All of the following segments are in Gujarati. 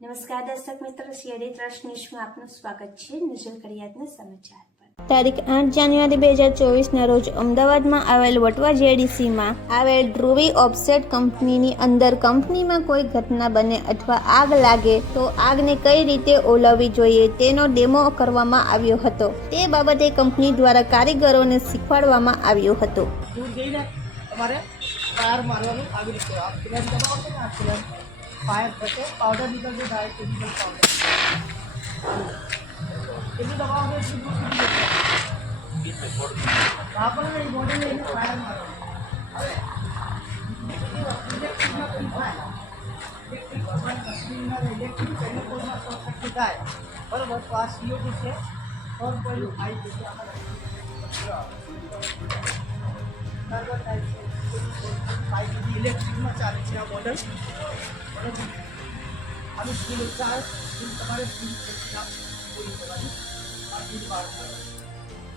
નમસ્કાર દર્શક મિત્રો, સીઆરડી ટ્રસ્ટ ન્યૂઝમાં આપનું સ્વાગત છે। નજર કરીએ આજના સમાચાર પર। તારીખ 8 જાન્યુઆરી 2024ના રોજ અમદાવાદમાં આવેલ વટવા જેડીસીમાં આવેલ ધ્રુવી ઓફસેટ કંપનીની અંદર કંપનીમાં કોઈ ઘટના બને અથવા આગ લાગે તો આગને કઈ રીતે ઓલવવી જોઈએ તેનો ડેમો કરવામાં આવ્યો હતો। તે બાબતે કંપની દ્વારા કારીગરોને શીખવાડવામાં આવ્યો હતો। फायर करके पाउडर निकल के डायरेक्ट केमिकल पाउडर कितनी दबाव में वहाँ पर नहीं बॉडी में फायर मारो अरे इलेक्ट्रिक चैनल को शॉर्ट सर्किट है बराबर। तो आ CO2 છે 4.5 કાર્બન ડાયોક્સાઇડ ઇલેક્ટ્રિકમાં ચાલે છે આ મોડલ। अभी स्कूल का है स्कूल तुम्हारे स्कूल पूरी करवानी और फिर बार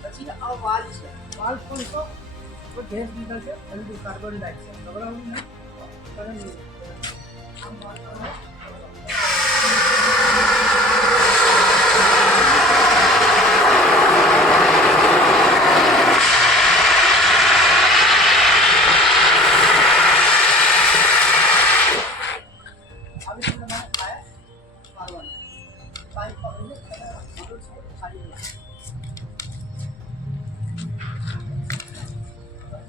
પછી આ વાલ છે વાલ ખોલશો તો ગેસ નીકળશે અને કાર્બન ડાયોક્સાઇડ ગભરાવું નહીં કારણ આમ વાલ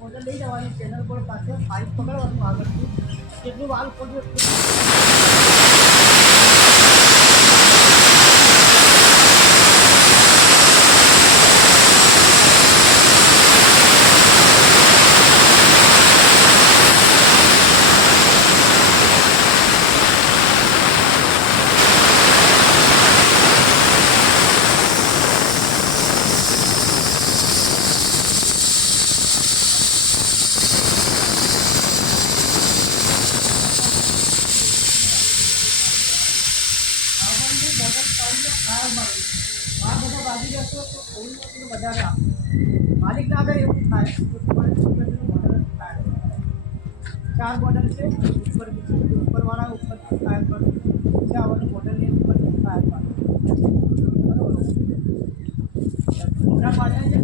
મોડલ લઈ જવાની ચેનલ પર પાસે પાઇપ પકડવાનું આગળથી કેટલું વાલ ખોલજો બાજી રહેશો તો કોઈ વધારે આપે માલિક ના આગળ એવું થાય તો તમારે મોડલ થાય 4 મોડલ છે ઉપરવાળા ઉપર ફાયર પર નીચે આવવાનું મોડલની ઉપર ફાયર પર બરાબર મોટા પાડે છે।